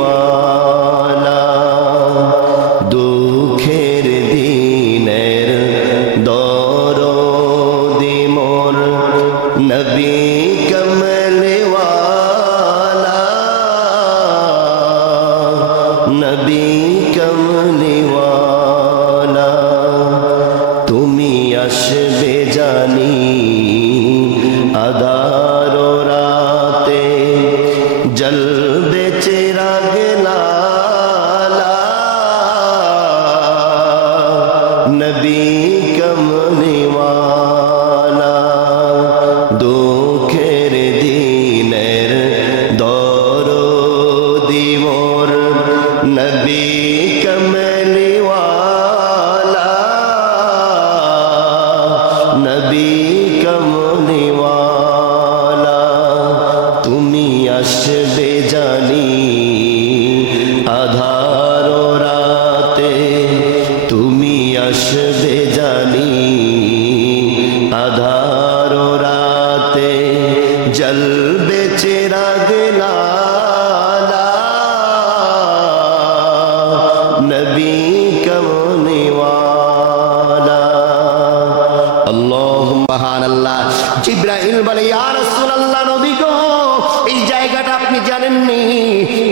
ওয়ালা দুঃখের দিনের দরদি মোর নবী কমল ওয়ালা নবী কমল ওয়ালা তুমি আসবে জানি আধার রাতে জলবে চিরাগ লালা নবী কমলি ওয়ালা দুঃখের দিনের দরদি মোর নবী কমলি ওয়ালা নবী কমলি ওয়ালা তুমি আসবে জানি আধার রাতে তুমি আসবে জানি আধার রাতে জলবে চিরাগ লালা নবী কমলি ওয়ালা আল্লাহুম্মা সুবহানাল্লাহ। জিবরাইল বলে ইয়া রাসূলুল্লাহ নবী গো এই জায়গাটা আপনি জানেননি,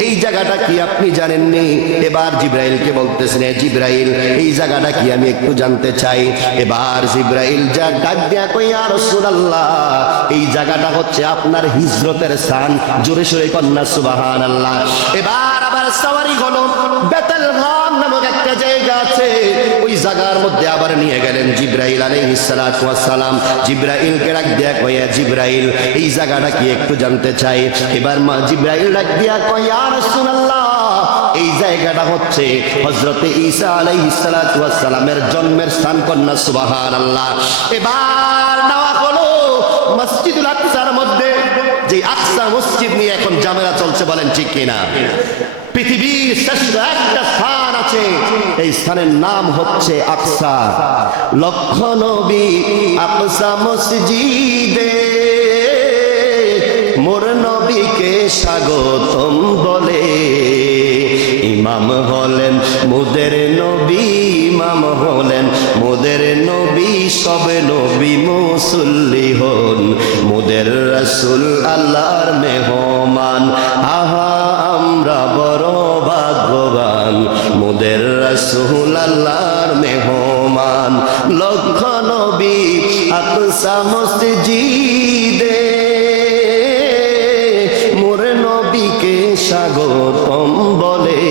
এই জায়গাটা কি আপনি জানেননি? এবার জিবরাইলকে বলতেছেন জিবরাইল এই জায়গাটা কি আমি একটু জানতে চাই। এবার জিবরাইল যা ডাক দিয়া কই ইয়া রাসূলুল্লাহ এই জায়গাটা হচ্ছে আপনার হিজরতের স্থান। জোরে সোরে কন্যা সুবহানাল্লাহ। এবার আবার সওয়ারি হলো বেতলগাম নামক একটা জায়গা আছে, ওই জায়গার মধ্যে আবার নিয়ে গেলেন জিবরাইল আলাইহিস সালাতু ওয়াস সালাম। জিবরাইলকে ডাক দিয়া কই জিবরাইল এই জায়গাটা কি একটু জানতে চাই। এবার মা জিবরাইল ডাক দিয়া কই ইয়া রাসূলুল্লাহ এই জায়গাটা হচ্ছে হযরতে ঈসা আলাইহিস সালাতু ওয়াস সালামের জন্মের স্থান। কন্যা সুবহানাল্লাহ। এবার নেওয়া হলো মসজিদুল আকসার মধ্যে, যে আকসা মসজিদ নিয়ে এখন ঝামেলা চলছে, বলেন ঠিক কিনা? পৃথিবীর শ্রেষ্ঠ একটা স্থান আছে, এই স্থানের নাম হচ্ছে আকসা। লক্ষ নবী আকসা মসজিদে মোর নবীকে স্বাগতম বলে। ইমাম হলেন মোদের নবী, ইমাম হলেন মোদের নবী, সবে নবী মুসল্লি হন মোদের রাসূল আল্লাহর মেহমান। আহা আমরা বড় ভাগ্যবান মোদের রাসূল আল্লাহর মেহমান। লক্ষ নবী আকসা মসজিদে মোর নবীকে স্বাগতম বলে।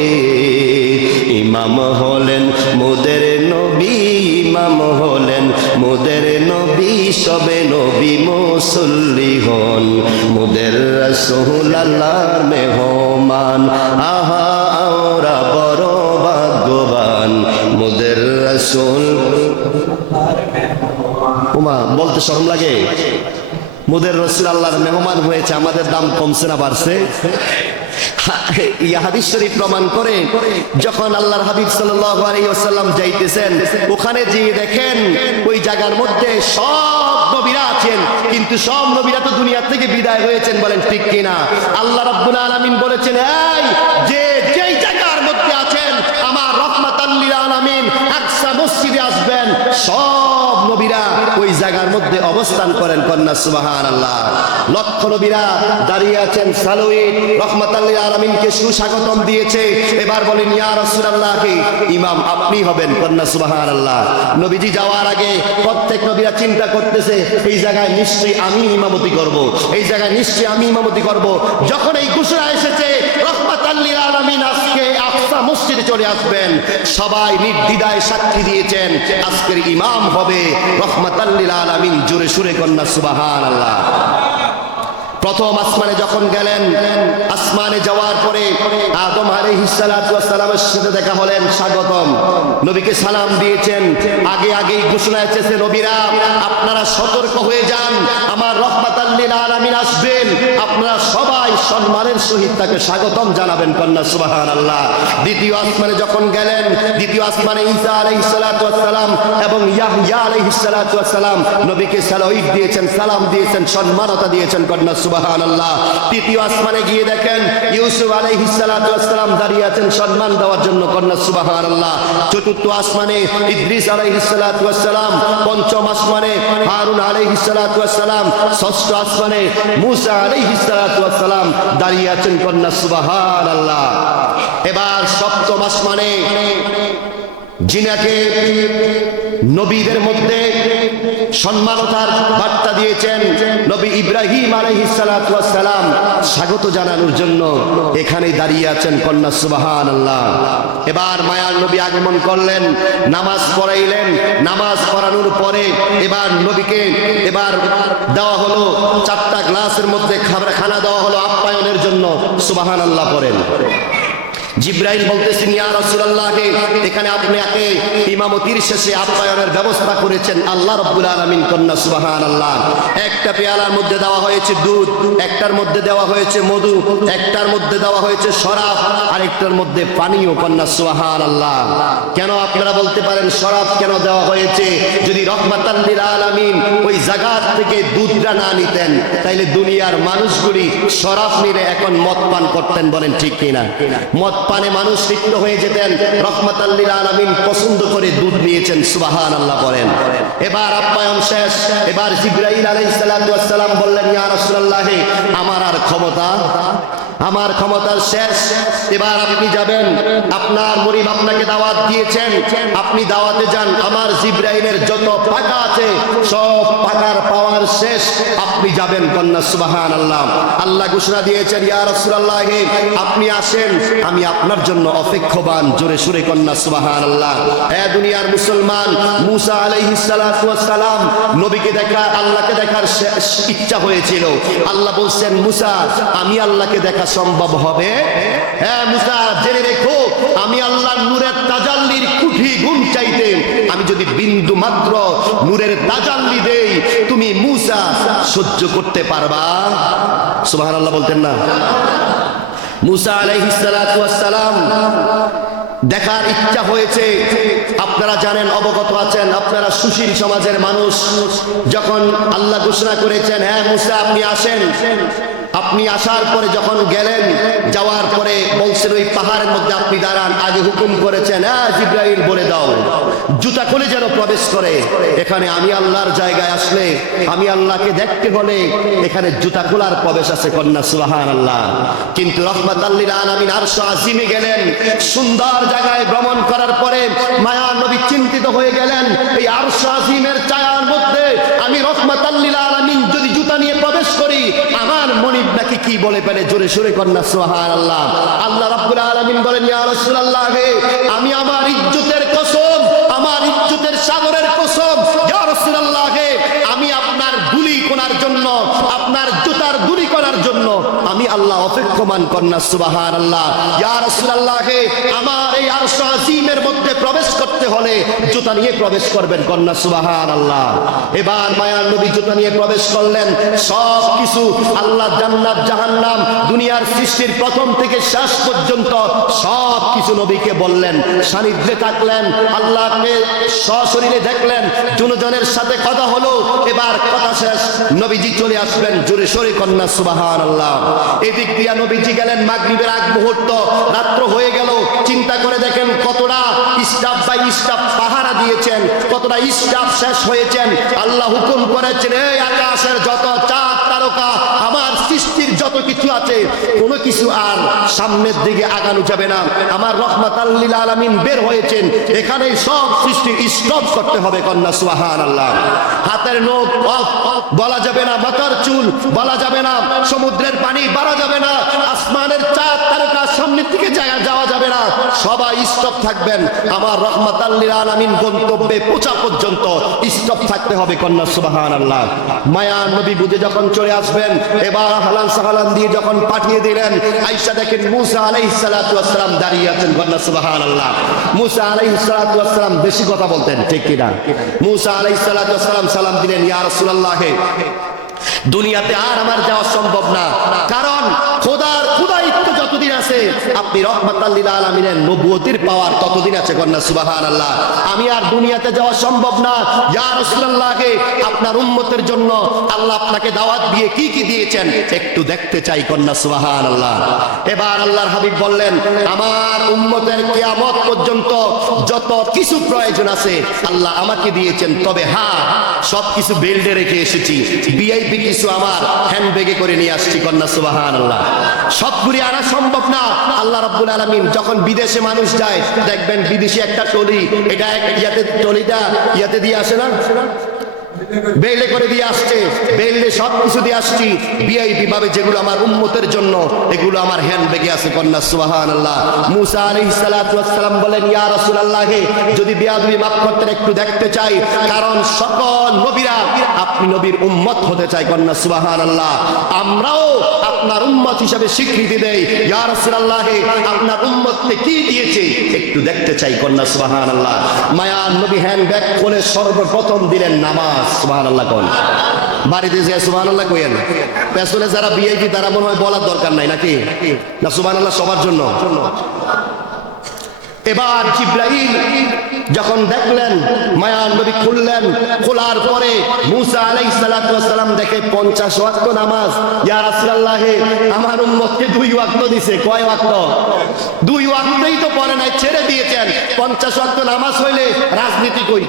ইমাম হলেন মোদের নবী, ইমাম হলেন মোদের নবী, সবে নবী মুসল্লি হন মোদের রাসূল আল্লাহর মেহমান। আহা আমরা বড় ভাগ্যবান মোদের রাসূল। ওমা বলতে শরম লাগে, মোদের রাসূল আল্লাহর মেহমান হয়েছে, আমাদের দাম কমছে না বাড়ছে? ইয়া হাদিস শরীফ প্রমাণ করে যখন আল্লাহর হাবিব সাল্লাল্লাহু আলাইহি ওয়াসাল্লাম যাইতেছেন, ওখানে গিয়ে দেখেন ওই জায়গার মধ্যে সব নবীরা আছেন, কিন্তু সব নবীরা তো দুনিয়া থেকে বিদায় হয়েছেন, বলেন ঠিক কিনা? আল্লাহ রাব্বুল আলামিন বলেছেন এই যে যেই জায়গার মধ্যে আছেন আমার রাহমাতাল লিল আলামিন আকসা মসজিদে আসবেন, সব নবীরা ওই জায়গার মধ্যে অবস্থান করেন। কন্যা সুবহানাল্লাহ। লক্ষ নবীরা দাঁড়িয়ে আছেন, সালোয়াত রাহমাতাল লিল আলামিনকে সুস্বাগতম দিয়েছে। এবার বলেন ইয়া রাসূলুল্লাহ কি ইমাম আপনি হবেন? কন্যা সুবহানাল্লাহ। নবীজি যাওয়ার আগে প্রত্যেক নবীরা চিন্তা করতেছে এই জায়গায় নিশ্চয়ই আমি ইমামতি করব, এই জায়গায় নিশ্চয়ই আমি ইমামতি করব। যখন এই ঘোষণা এসেছে রাহমাতাল লিল আলামিন আজকে আকসা মসজিদে চলে আসবেন, সবাই নির্দ্বিধায় সাক্ষী দিয়েছেন আজকের ইমাম হবে রাহমাতাল লিল আলামিন। জোরে সুরে কন্যা সুবহানাল্লাহ। প্রথম আসমানে যখন গেলেন, আসমানে যাওয়ার পরে আদম আলাইহিস সালাতু ওয়াস সালামের সাথে দেখা হলেন, স্বাগতম, নবীকে সালাম দিয়েছেন। আগেই ঘোষণা এসেছে নবীরা আপনারা সতর্ক হয়ে যান, আমার রাহমাতাল লিল আলামিন আসবেন, আপনারা সবাই সম্মানের সহিত তাকে স্বাগতম জানাবেন। কন্যা সুবহানাল্লাহ। দ্বিতীয় আসমানে যখন গেলেন, দ্বিতীয় আসমানে ঈসা আলাইহিস সালাতু ওয়াস সালাম এবং ইয়াহইয়া আলাইহিস সালাতু ওয়াস সালাম নবীকে সালাওয়াত দিয়েছেন, সালাম দিয়েছেন, সম্মানতা দিয়েছেন। কন্যা সুবহানাল্লাহ। সুবহানাল্লাহ। তৃতীয় আসমানে গিয়ে দেখেন ইউসুফ আলাইহিস সালাতু ওয়াস সালাম দাঁড়িয়ে আছেন সম্মান দেওয়ার জন্য, কন্যা সুবহানাল্লাহ। চতুর্থ আসমানে ইদ্রিস আলাইহিস সালাতু ওয়াস সালাম, পঞ্চম আসমানে হারুন আলাইহিস সালাতু ওয়াস সালাম, ষষ্ঠ আসমানে মুসা আলাইহিস সালাতু ওয়াস সালাম দাঁড়িয়ে আছেন, কন্যা সুবহানাল্লাহ। এবার সপ্তম আসমানে যিনাকে নবীদের মধ্যে সম্মানতার বার্তা দিয়েছেন নবী ইব্রাহিম আলাইহিস সালাতু ওয়াস সালাম, স্বাগত জানানোর জন্য এখানে দাঁড়িয়ে আছেন, কন্যা সুবহানাল্লাহ। এবার মায়ার নবী আগমন করলেন, নামাজ পড়াইলেন, নামাজ পড়ানোর পরে এবার নবীকে এবার দেওয়া হলো 4টা গ্লাসের মধ্যে খানা দেওয়া হলো আপ্যায়নের জন্য, সুবহানাল্লাহ পড়েন। জিব্রাইল বলতেছেন ইয়া রাসূলুল্লাহ, এখানে আপনাকে ইমামতির শেষে আপ্যায়নের ব্যবস্থা করেছেন আল্লাহ রাব্বুল আলামিন, কন্যা সুবহানাল্লাহ। একটা পেয়ালার মধ্যে দেওয়া হয়েছে দুধ, একটার মধ্যে দেওয়া হয়েছে মধু, একটার মধ্যে দেওয়া হয়েছে শরাব, আরেকটার মধ্যে পানীয়, কন্যা সুবহানাল্লাহ। কেন আপনারা বলতে পারেন শরাব কেন দেওয়া হয়েছে? যদি রহমাতাল লিল আলামিন ওই জায়গা থেকে দুধটা না নিতেন তাইলে দুনিয়ার মানুষগুলি শরাব নিলে এখন মদ পান করতেন, বলেন ঠিক কিনা? মদ পানে মানুষ লিপ্ত হয়ে যেতেন। রহমাতাল লিল আলামিন পছন্দ করে দুধ নিয়েছেন, সুবহানাল্লাহ বলেন। এবার আপ্যায়ন শেষ। এবার জিবরাইল আলাইহিস সালাতু ওয়াস সালাম বললেন ইয়া রাসূলুল্লাহ, আমার ক্ষমতার শেষ, এবার আপনি যাবেন, আপনার মুরিদ আপনাকে দাওয়াত দিয়েছেন, আপনি দাওয়াতে যান। আমার জিবরাইলের যত পাকা আছে সব পাকার পাওয়ার শেষ, আপনি যাবেন, কন্যা সুবহানাল্লাহ। আল্লাহ ঘোষণা দিয়েছেন ইয়া রাসূলুল্লাহ, আপনি আসেন, আমি আপনার জন্য অপেক্ষমান, জোরে সুরে কন্যা সুবহানাল্লাহ। এ দুনিয়ার মুসলমান, মুসা আলাইহিস সালাতু ওয়াস সালাম নবীকে দেখা, আল্লাহকে দেখার ইচ্ছা হয়েছিল। আল্লাহ বলছেন মুসা, আমি আল্লাহকে দেখা সম্ভব হবে? হ্যাঁ মুসা, জেনে রেখো, আমি আল্লাহর নূরের তাজাল্লির কোটি গুণ চাইতে আমি যদি বিন্দু মাত্র নূরের তাজাল্লি দেই, তুমি মুসা সহ্য করতে পারবা? সুবহানাল্লাহ বলতেন না? মুসা আলাইহিস সালাতু ওয়াস সালাম দেখার ইচ্ছা হয়েছে। আপনারা জানেন, অবগত আছেন, আপনারা সুশীল সমাজের মানুষ। যখন আল্লাহ ঘোষণা করেছেন হ্যাঁ মুসা আপনি আসেন, আপনি আসার পরে যখন গেলেন, যাওয়ার পরে বলছেন ওই পাহাড়ের মধ্যে আপনি দাঁড়ান। আগে হুকুম করেছেন হ্যাঁ জিবরাইল বলে দাও জুতা খুলে যেন প্রবেশ করে। এখানে আমি আল্লাহর জায়গায় আসলে, আমি আল্লাহকে দেখতে হলে এখানে জুতা খোলার প্রবেশ আছে, কন্যা সুবহানাল্লাহ। কিন্তু রহমাতাল লিল আলামিন আরশ আজিমে গেলেন, সুন্দর জায়গায় ভ্রমণ করার পরে মায়ার নবী চিন্তিত হয়ে গেলেন, এই আরশ আজিমের ছায়ার মধ্যে আমি রহমাতাল লিল আলামিন যদি জুতা নিয়ে প্রবেশ করি, আমার মনিব নাকি কি বলে ফেলে, জোরে সুরে কন্যা সুবহানাল্লাহ। আল্লাহ রাব্বুল আলামিন বলেন ইয়া রাসূলুল্লাহ, আমি আমার ইজ্জতের কসম, আমার ইজ্জতের সাগরের কসম, ইয়া রাসূলুল্লাহ, আমি আপনার ধুলি কোনার জন্য, আপনার জুতার ধুলি করার জন্য আমি আল্লাহ অপেক্ষমান, কন্যা সুবহানাল্লাহ। ইয়া রাসূলুল্লাহ, আমার এই আরশ আজিমের মধ্যে প্রবেশ করতে হলে জুতা নিয়ে প্রবেশ করবেন, কন্যা সুবহানাল্লাহ। এবার মায়ার নবী জুতা নিয়ে প্রবেশ করলেন। সব কিছু আল্লাহ, জান্নাত জাহান্নাম, দুনিয়ার সৃষ্টির প্রথম থেকে শেষ পর্যন্ত সব কিছু নবীকে বললেন, সান্নিধ্যে থাকলেন, আল্লাহকে সশরীরে দেখলেন, জনজনের সাথে কথা হলো। এবার কথা শেষ, নবীজি চলে আসবেন, জোরে সোরে কন্যা সুবহানাল্লাহ। এদিক দিয়া নবীজি গেলেন, মাগরিবের আগ মুহূর্ত, রাত্র হয়ে গেল। চিন্তা করে দেখেন কতটা স্টাফ বাই স্টাফ পাহারা দিয়েছেন, কতটা স্টাফ শেষ হয়েছেন। আল্লাহ হুকুম করেছেন এই আকাশের যত চাঁদ তারকা, আমার সৃষ্টির যত কিছু আছে, কোনো কিছু আর সামনের দিকে আগানো যাবে না। আমার রহমাতাল লিল আলামিন বের হয়েছেন, এখানে সব সৃষ্টি স্টপ করতে হবে, কন্যা সুবহানাল্লাহ। হাতের নখ বলা যাবে না, মাথার চুল বলা যাবে না, সমুদ্রের পানি বাড়া যাবে না, আসমানের চাঁদ তারকা সামনের দিকে যাওয়া যাবে না, সবাই স্টপ থাকবেন। আমার রহমাতাল লিল আলামিন গন্তব্যে পৌঁছা পর্যন্ত স্টপ থাকতে হবে, কন্যা সুবহানাল্লাহ। মায়া নবী বুঝে যখন চলে আসবেন, এবার হালান সাহালান দিয়ে যখন পাঠিয়ে দিলেন, আয়েশা দেখেন মুসা আলাইহিস সালাতু ওয়াস সালাম দাঁড়িয়ে আছেন, কন্যা সুবহানাল্লাহ। মুসা আলাইহিস সালাতু ওয়াস সালাম বেশি কথা বলতেন, ঠিক কি না? মুসা আলাইহিস সালাতু ওয়াস সালাম সালাম দিলেন, ইয়া রাসূলুল্লাহ, দুনিয়াতে আর আমার যাওয়া সম্ভব না, কারণ খোদার খুদাইত্ব যতদিন আছে আপনি রহমাতাল লিল আলামিনের নবুয়তির পাওয়ার ততদিন আছে। কন্যা সুবহানাল্লাহ। আমি আর দুনিয়াতে যাওয়া সম্ভব না। ইয়া রাসূলুল্লাহ, আপনার উম্মতের জন্য আল্লাহ আপনাকে দাওয়াত দিয়ে কি কি দিয়েছেন একটু দেখতে চাই। কন্যা সুবহানাল্লাহ। এবার আল্লাহর হাবিব বললেন, আমার উম্মতের কিয়ামত পর্যন্ত যত কিছু প্রয়োজন আছে আল্লাহ আমাকে দিয়েছেন, তবে হ্যাঁ সবকিছু বেল্টে রেখে এসেছি, ভিআইপি কিছু আমার হ্যান্ডব্যাগে করে নিয়ে আসছি। কন্যা সুবহানাল্লাহ। সবগুলি আনা সম্ভব না। আল্লাহ রাব্বুল আলামিন যখন বিদেশে মানুষ যায় দেখবেন বিদেশি একটা টলি, এটা ইয়াতে টলিটা ইয়াতে দিয়ে আসে না, বেল্টে করে দিয়ে আসছে, বেল্টে সবকিছু দিয়ে আসছি ভিআইপি ভাবে, যেগুলো আমার উম্মতের জন্য এগুলো আমার হ্যান্ডব্যাগে আছে। কন্যা সুবহানাল্লাহ। মুসা আলাইহিস সালাতু ওয়াস সালাম বলেন, ইয়া রাসূলুল্লাহ, যদি বেয়াদবি মাফ করতেন একটু দেখতে চাই, কারণ সকল নবীরা আপনি নবীর উম্মত হতে চাই। কন্যা সুবহানাল্লাহ। আমরাও আপনার উম্মত হিসেবে স্বীকৃতি দেই, ইয়া রাসূলুল্লাহ আপনার উম্মতকে কি দিয়েছে একটু দেখতে চাই। কন্যা সুবহানাল্লাহ। মায়ার নবী হ্যান্ডব্যাগ খুলে সর্বপ্রথম দিলেন নামাজ। সুবহানাল্লাহ কোন বাড়িতে যে সুবহানাল্লাহ কইেন, পেছনে যারা ভিআইপি তারা মনে হয় বলার দরকার নাই নাকি, না সুবহানাল্লাহ সবার জন্য। এবার জিবরাইল যখন দেখলেন মায়ার নবী খুললেন, খোলার পরে মুসা আলাইহিস সালাতু ওয়াস সালাম দেখে 50 ওয়াক্ত নামাজ। ইয়া রাসূলুল্লাহ, আমার উম্মতকে 2 ওয়াক্ত দিয়েছে। কয় ওয়াক্ত? 2 ওয়াক্তই তো পড়ে নাই, ছেড়ে দিয়েছেন। 50 ওয়াক্ত নামাজ হইলে রাজনীতি কই,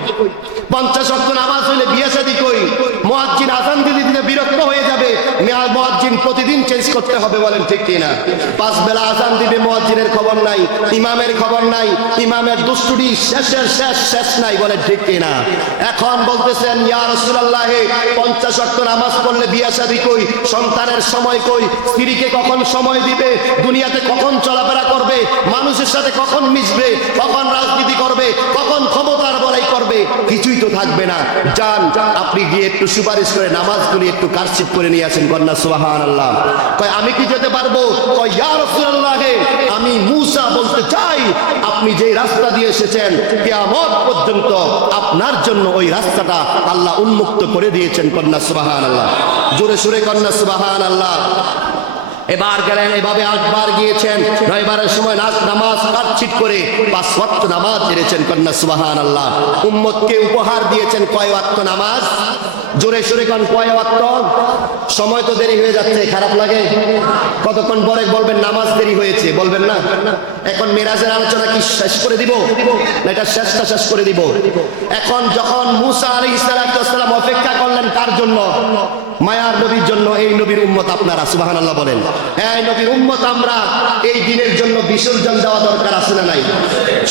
50 ওয়াক্ত নামাজ হইলে বিয়ে শাদী কই, মুয়াজ্জিন আযান দিতে দিতে বিরক্ত হয়ে যাবে, মুয়াজ্জিন প্রতিদিন চেঞ্জ করতে হবে। বলেন ঠিক কি না? 5 বেলা আযান দিবে, মুয়াজ্জিনের খবর নাই, ইমামের খবর নাই, ইমামের দুষ্টুটি শেষের শেষ নাই। বলেন ঠিক কি না? এখন বলতেছেন, ইয়া রাসূলুল্লাহ 50 ওয়াক্ত নামাজ পড়লে বিয়ে শাদী কই, সন্তানের সময় কই, স্ত্রীকে কখন সময় দিবে, দুনিয়াতে কখন চলাফেরা করবে, মানুষের সাথে কখন মিশবে, কখন রাজনীতি করবে, কখন ক্ষমতার বড়াই করবে, কিছুই তো থাকবে না। যান আপনি গিয়ে একটু সুপারিশ করে নামাজগুলি একটু কারশিপ করে নিয়ে আসেন। কন্যা সুবহানাল্লাহ। কয় আমি কি যেতে পারবো? কয় ইয়া রাসূলুল্লাহ, আমি মুসা বলতে চাই আপনি যে রাস্তা দিয়ে এসেছেন কিয়ামত পর্যন্ত আপনার জন্য ওই রাস্তাটা আল্লাহ উন্মুক্ত করে দিয়েছেন। কন্যা সুবহানাল্লাহ। জোরে সুরে কন্যা সুবহানাল্লাহ। এবার গেলেন, এভাবে 8 বার গিয়েছেন, 9 বারের সময় নামাজ কাটছিট করে 5 ওয়াক্ত নামাজ ছেড়েছেন। কন্যা সুবহানাল্লাহ। উম্মতকে উপহার দিয়েছেন কয় ওয়াক্ত নামাজ? জোরে সুরে কোন কয় ওয়াক্ত? সময় তো দেরি হয়ে যাচ্ছে, খারাপ লাগে? কতক্ষণ পরে বলবেন নামাজ দেরি হয়েছে, বলবেন না? এখন মিরাজের আলোচনা কি শেষ করে দিব না এটা শেষটা শেষ করে দিব? এখন যখন মুসা আলাইহিস সালাম অপেক্ষা করলেন কার জন্য? মায়ার নবীর জন্য। এই নবীর উম্মত আপনারা। সুবহানাল্লাহ বলেন। হ্যাঁ, নবীর উম্মত আমরা। এই দিনের জন্য বিসর্জন দেওয়া দরকার আছে না নাই?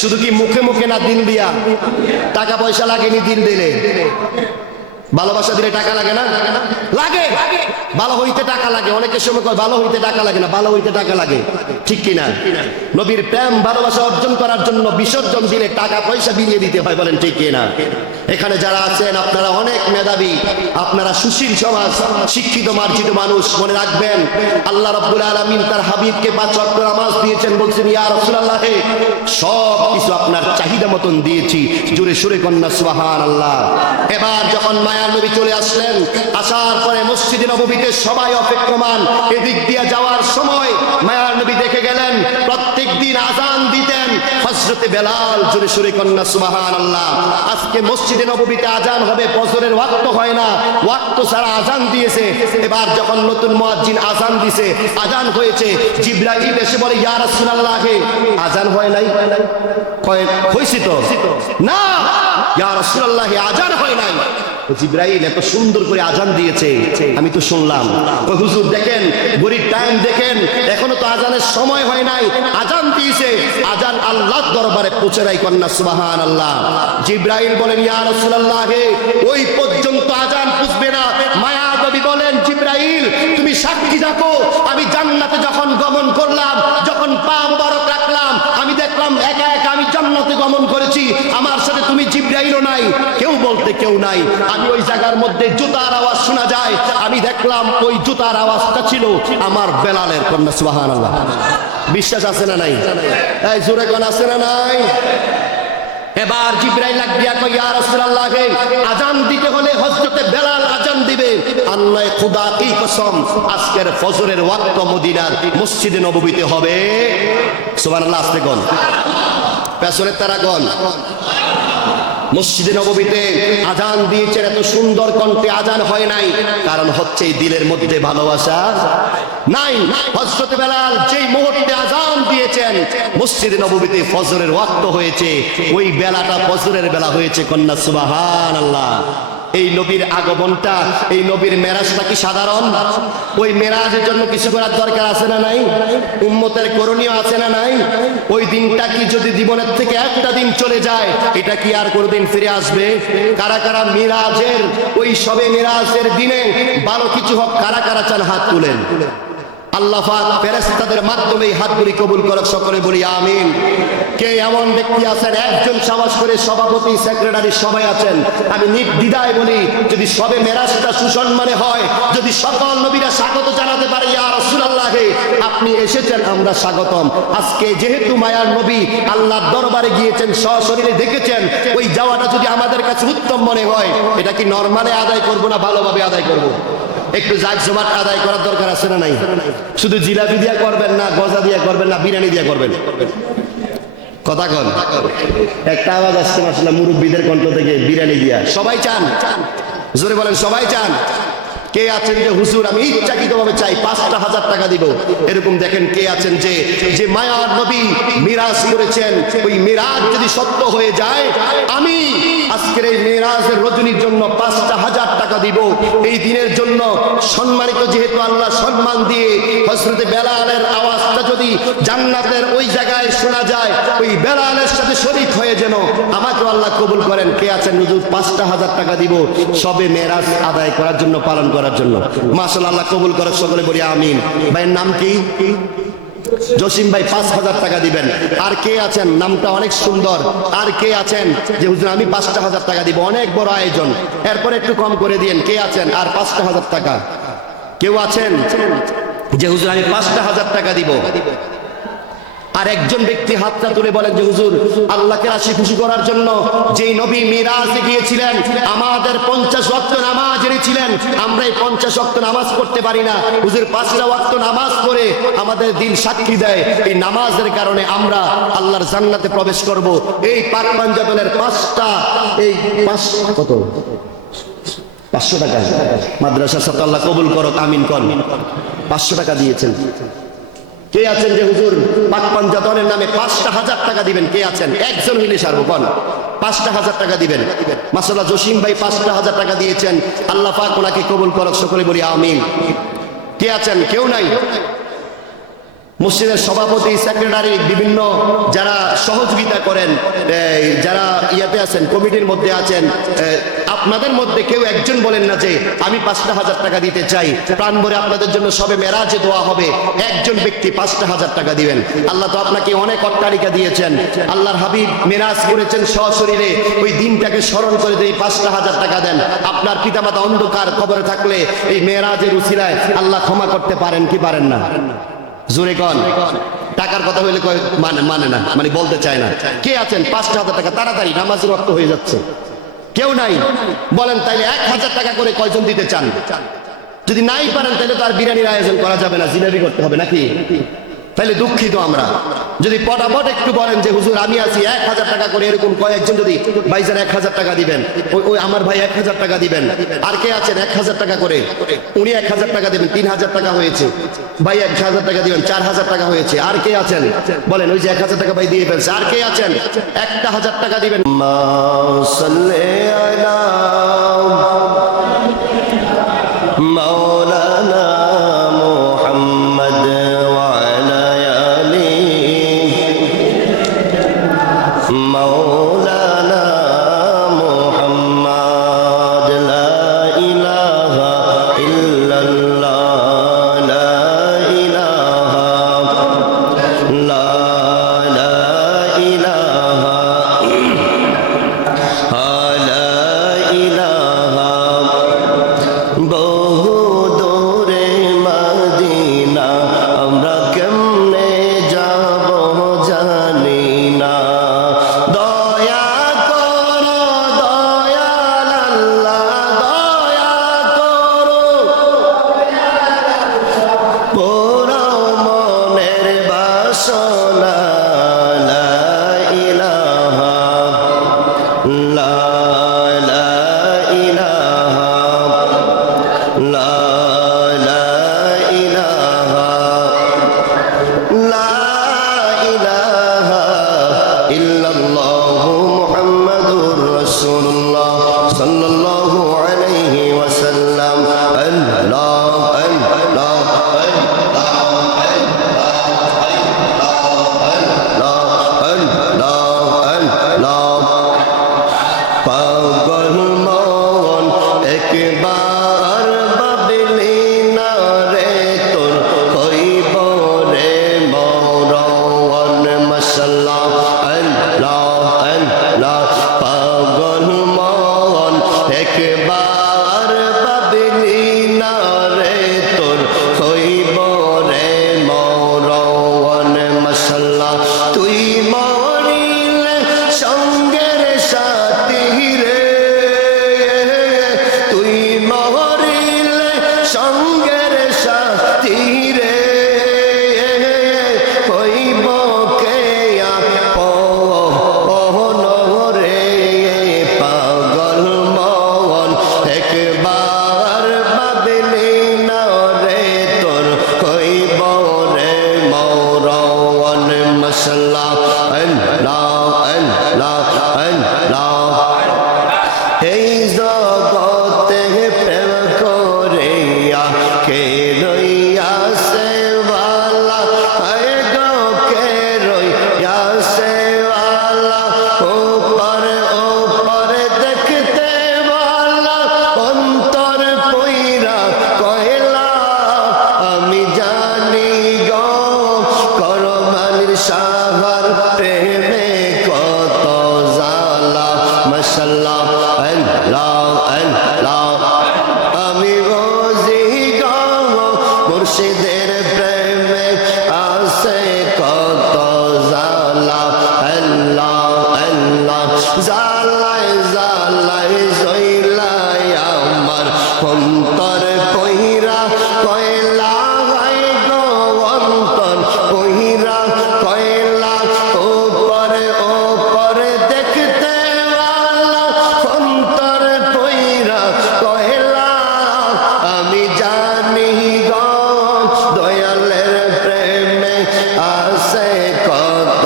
শুধু কি মুখে মুখে না, দিল দিয়া? টাকা পয়সা লাগেনি দিল দিলে? ভালোবাসা দিলে টাকা লাগে না? লাগে। ভালো হইতে টাকা লাগে। অনেকের সময় কয় ভালো হইতে টাকা লাগে না, ভালো হইতে টাকা লাগে। ঠিক কিনা? নবীর প্রেম ভালোবাসা অর্জন করার জন্য বিসর্জন দিলে টাকা পয়সা বিলিয়ে দিতে হয়। বলেন ঠিক কিনা? এখানে যারা আছেন আপনারা অনেক মেধাবী, আপনারা সুশীল সমাজ, শিক্ষিত মার্জিত মানুষ। মনে রাখবেন আল্লাহ রাব্বুল আলামিন তার হাবিবকে 5 ওয়াক্ত নামাজ দিয়েছেন, বলছেন ইয়া রাসূলুল্লাহ সব কিছু আপনার চাহিদা মতন দিয়েছি। জোরে সুরে কন্যা সুবহানাল্লাহ। এবার যখন মায়ার নবী চলে আসলেন, আসার পরে মসজিদে নববীতে সবাই অপেক্ষমান। এদিক দিয়ে যাওয়ার সময় মায়ার নবী দেখে গেলেন প্রত্যেক দিন আযান দিতেন হযরতে বেলাল। জোরে সুরে কন্যা সুবহানাল্লাহ। আজকে মসজিদে নববীতে আযান হবে, ফজরের ওয়াক্ত হয় না, ওয়াক্ত ছাড়া আযান দিয়েছে। এবার যখন নতুন মুয়াজ্জিন আযান দিছে, আযান হয়েছে, জিবরাইল এসে বলে ইয়া রাসূলুল্লাহ আযান হয় নাই? কয় হইছে তো না, ইয়া রাসূলুল্লাহ আযান হয় নাই। জিবরাইল এত সুন্দর করে আযান দিয়েছে, আমি তো শুনলাম। হুজুর দেখেন, ঘড়ির টাইম দেখেন, এখনো তো আযানের সময় হয় নাই, আযান দিয়েছে, আযান আল্লাহর দরবারে পৌঁছে নাই। কন্যা সুবহানাল্লাহ। জিবরাইল বলেন ইয়া রাসূলুল্লাহ ওই পর্যন্ত আযান পুছবে না। মায়া নবী বলেন জিবরাইল তুমি সাক্ষী থাকো, আমি জান্নাতে যখন গমন করলাম, যখন পা মুবারক রাখলাম, আমি দেখলাম একা একা আমি জান্নাতে গমন করেছি, আমার সাথে তুমি জিবরাইলও নাই, কেউ বলতে কেউ নাই। আমি ওই জায়গার মধ্যে জুতার আওয়াজ শোনা যায়, আমি দেখলাম ওই জুতার আওয়াজটা ছিল আমার বেলালের। কন্যা সুবহানাল্লাহ। বিশ্বাস আছে না নাই? এই জোরে কোন আছে না নাই? এবার জিবরাইল লাগ দিয়া কয় ইয়া রাসূলুল্লাহ, আজান দিতে হলে হযরতে বেলাল আজান দিবে। আল্লাহ খোদা কি কসম, আজকের ফজরের ওয়াক্ত মদিনার মসজিদে নববীতে হবে। সুবহানাল্লাহ, আস্তে কোন পেছনের তারা কোন মসজিদে নববীতে আজান দিয়েছেন। এত সুন্দর কণ্ঠে আজান হয় নাই, কারণ হচ্ছে এই দিলের মধ্যে ভালোবাসা নাই। হযরত বেলাল যেই মুহূর্তে আজান দিয়েছেন মসজিদে নববীতে ফজরের ওয়াক্ত হয়েছে, ওই বেলাটা ফজরের বেলা হয়েছে। কন্যা সুবহানাল্লাহ। এই নবীর আগমনটা, এই নবীর মেরাজটা কি সাধারণ? ওই মেরাজের জন্য কিছু করার দরকার আছে না নাই? উম্মতের করণীয় আছে না নাই? ওই দিনটা কি যদি জীবনের থেকে একটা দিন চলে যায়, এটা কি আর কোনোদিন ফিরে আসবে? কারা কারা মিরাজের ওই সবে মিরাজের দিনে ভালো কিছু হোক, কারা কারা চান হাত তুলেন। আল্লাহ পাক ফেরেশতাদের মাধ্যমে এই হাতগুলি কবুল করুক, সকলে বলি আমিন। কে এমন ব্যক্তি আছেন, একজন সাবাস করে সভাপতি সেক্রেটারি সবাই আছেন, আমি নির্দ্বিধায় বলি যদি সবে মেরাজটা সুসম্মানে হয়, যদি সকল নবীরা স্বাগত জানাতে পারে ইয়া রাসূলুল্লাহ আপনি এসেছেন, আমরা স্বাগতম। আজকে যেহেতু মায়ার নবী আল্লাহর দরবারে গিয়েছেন, সশরীরে দেখেছেন, ওই যাওয়াটা যদি আমাদের কাছে উত্তম মনে হয়, এটা কি নরমালে আদায় করব না ভালোভাবে আদায় করব? একটু জাকজমাট আদায় করার দরকার আছে না নাই? শুধু জিলাপি দিয়া করবেন না, গজা দিয়া করবেন না, বিরিয়ানি দিয়া করবেন? কথা কন। একটা আওয়াজ আসছে মাশাআল্লাহ মুরব্বীদের কণ্ঠ থেকে, বিরিয়ানি দিয়া। সবাই চান? জোরে বলেন, সবাই চান? কে আছেন যে হুজুর আমি ইচ্ছাকৃতভাবে চাই 5,000 টাকা দিব? এরকম দেখেন কে আছেন যে মায়ার নবী মিরাজ করেছেন, ওই মিরাজ যদি সত্য হয়ে যায়, আমি আজকের এই মিরাজের রজনীর জন্য 5,000 টাকা দিব। এই দিনের জন্য সম্মানিত, যেহেতু আল্লাহ সম্মান দিয়ে হযরতে বেলালের আওয়াজটা যদি জান্নাতের ওই জায়গায় শোনা যায়, ওই বেলালের সাথে শরীক হয়ে যেন আমাকে আল্লাহ কবুল করেন। কে আছেন হুজুর 5,000 টাকা দিব সবে মিরাজ আদায় করার জন্য, পালন করার জন্য? মাশাআল্লাহ, আল্লাহ কবুল করুক, সকলে বলি আমিন। ভাইয়ের নাম কি? জসিম ভাই 5,000 টাকা দিবেন। আর কে আছেন, নামটা অনেক সুন্দর, আর কে আছেন যে হুজুর আমি 5,000 টাকা দিব? অনেক বড় আয়োজন, এরপরে একটু কম করে দিয়েন। কে আছেন আর 5,000 টাকা? কেউ আছেন যে হুজুর আমি 5,000 টাকা দিব? আর একজন ব্যক্তি হাতটা তুলে বলেন যে হুজুর আল্লাহকে রাশি খুশি করার জন্য যেই নবী মিরাজে গিয়েছিলেন, আমাদের 50 ওয়াক্ত নামাজ এনেছিলেন, আমরা এই 50 ওয়াক্ত নামাজ পড়তে পারি না, হুজুর 5টা ওয়াক্ত নামাজ পড়ে আমাদের দিল সাক্ষী দেয় এই নামাজের কারণে আমরা আল্লাহর জান্নাতে প্রবেশ করব। এই পাক পাঞ্জাবের 5টা, এই 5 কত 500 টাকা মাদ্রাসা সব আল্লাহ কবুল করো, আমিন কোন। 500 টাকা দিয়েছেন। কে আছেন যে হুজুর পাক পাঞ্জাতনের নামে 5,000 টাকা দিবেন? কে আছেন? একজন হইলে সার্বক্ষণ 5,000 টাকা দিবেন। মাশাআল্লাহ, জসিম ভাই 5,000 টাকা দিয়েছেন, আল্লাহ পাক ওনাকে কবুল করুক, সকলে বলি আমিন। কে আছেন? কেউ নাই? মসজিদের সভাপতি সেক্রেটারি বিভিন্ন যারা সহযোগিতা করেন, যারা ইয়াতে আছেন, কমিটির মধ্যে আছেন, আপনাদের মধ্যে কেউ একজন বলেন না যে আমি 5,000 টাকা দিতে চাই, প্রাণ ভরে আপনাদের জন্য সবে মেরাজে দোয়া হবে? একজন ব্যক্তি 5,000 টাকা দিবেন। আল্লাহ তো আপনাকে অনেক অট্টালিকা দিয়েছেন, আল্লাহর হাবিব মেরাজ করেছেন সশরীরে, ওই দিনটাকে স্মরণ করে দিয়ে 5,000 টাকা দেন। আপনার পিতামাতা অন্ধকার কবরে থাকলে এই মেরাজের উসিলায় আল্লাহ ক্ষমা করতে পারেন কি পারেন না? জোরে কোন। টাকার কথা হইলে মানে না, মানে বলতে চায় না। কে আছেন 5,000 টাকা? তাড়াতাড়ি, নামাজের ওয়াক্ত হয়ে যাচ্ছে। কেউ নাই? বলেন তাইলে 1,000 টাকা করে কয়জন দিতে চান? যদি নাই পারেন তাহলে তো আর বিরিয়ানির আয়োজন করা যাবে না, জিলাপি করতে হবে নাকি? তাহলে দুঃখিত আমরা। যদি পটাপট একটু বলেন যে হুজুর আমি আছি 1,000 টাকা করে, এরকম কয়েকজন যদি ভাইজান 1,000 টাকা দিবেন, ওই আমার ভাই 1,000 টাকা দিবেন। আর কে আছেন 1,000 টাকা করে? উনি 1,000 টাকা দিবেন, 3,000 টাকা হয়েছে। ভাই 1,000 টাকা দিবেন, 4,000 টাকা হয়েছে। আর কে আছেন বলেন? ওই যে 1,000 টাকা ভাই দিয়ে ফেলছে। আর কে আছেন 1,000 টাকা দিবেন? মাওলানা মাশাআল্লাহ আল্লাহ আল্লাহ পাগল মন একবার ভাবলি না রে তোর হইব রে মরণ মাশাআল্লাহ তুই মরিলে সঙ্গের সাথী রে তুই মরিলে সঙ্গের সাথী রে হইব কে আপন রে পাগল মন একবার ভাবলি না রে তোর হইব রে মরণ মাশাআল্লাহ আল্লাহ আল্লাহ আল্লাহ এই জগতে প্রেম করিয়া কে রইয়াছে বালা হায় গো কে রইয়াছে বালা ওপরে ওপরে দেখতে বালা অন্তর পইরা কয়লা আমি জানি গো করমালির সাগর প্রেমে কত জালা মাশাআল্লাহ আল্লাহ আল্লাহ আমি বুঝি গো মুর্শিদের প্রেমে আছে কত জালা আল্লাহ আল্লাহ জালাই জালাই জইলাই আমার অন্তর কইরা কয়লা গাই গো অন্তর কইরা কয়লা ওপরে ওপরে দেখতে বালা অন্তর কইরা কয়লা আমি জানি গো দয়ালের প্রেমে আছে কত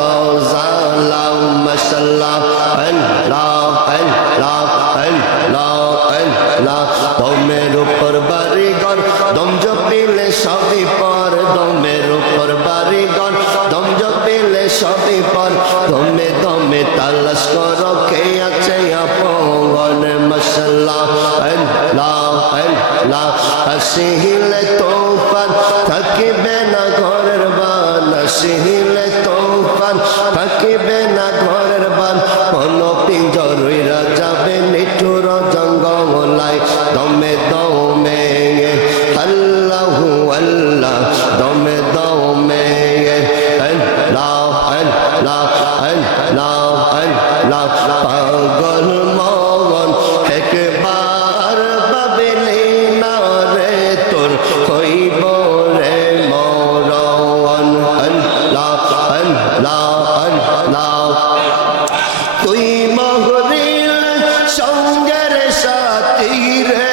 জালা মাশাআল্লাহ আল্লাহ আল্লাহ আল্লাহ আল্লাহ দমের উপর বাড়িঘর দম জপিলে সবই পর দমের উপর বাড়িঘর দম জপিলে সবই পর দমে দমে তালাশ করো কে আছে আপন মাশাআল্লাহ আল্লাহ আল্লাহ আসিলে তোফান থাকিবে না ঘরের বান আসিলে তোফান থাকিবে না ঘরের বান কোন পিঞ্জর রইরা যাবে নিঠুর জঙ্গলায় দমে দমে আল্লাহু আল্লাহ দমে দমে আল্লাহ আল্লাহ আল্লাহ আল্লাহ পাগল মন একবার ভাবলি না রে তোর হইব রে মরণ আল্লাহ আল্লাহ আল্লাহ তুই মহরিল সঙ্গের সাথী রে